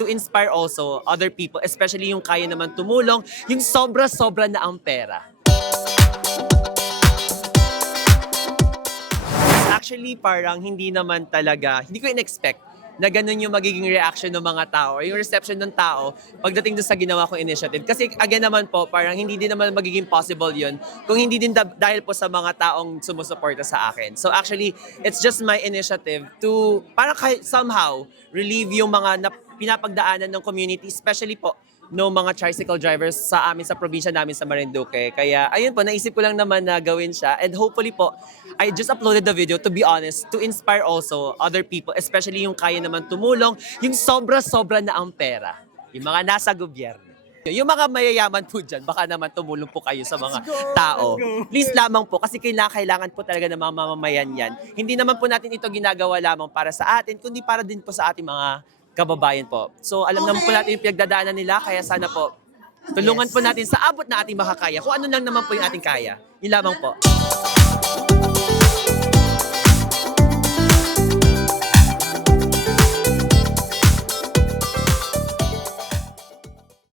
to inspire also other people, especially yung kaya naman tumulong, yung sobra-sobra na ang pera. Actually, parang hindi naman talaga, hindi ko in-expect na ganun yung magiging reaction ng mga tao or yung reception ng tao pagdating doon sa ginawa kong initiative. Kasi again naman po, parang hindi din naman magiging possible yun kung hindi din dahil po sa mga taong sumusuporta sa akin. So actually, it's just my initiative to parang somehow relieve yung mga pinapagdaanan ng community, especially po no mga tricycle drivers sa amin sa probinsya namin sa Marinduque. Kaya ayun po, naisip ko lang naman na gawin siya and hopefully po, I just uploaded the video to be honest, to inspire also other people, especially yung kaya naman tumulong, yung sobra-sobra na ang pera, yung mga nasa gobyerno. Yung mga mayayaman po dyan, baka naman tumulong po kayo sa mga tao. Please lamang po, kasi kailangan po talaga ng mga mamamayan yan. Hindi naman po natin ito ginagawa lamang para sa atin, kundi para din po sa ating mga kababayan po. So alam naman po natin yung pinagdadaanan nila, kaya sana po tulungan po natin sa abot na ating makakaya. Kung ano lang naman po yung ating kaya. Yun lamang po.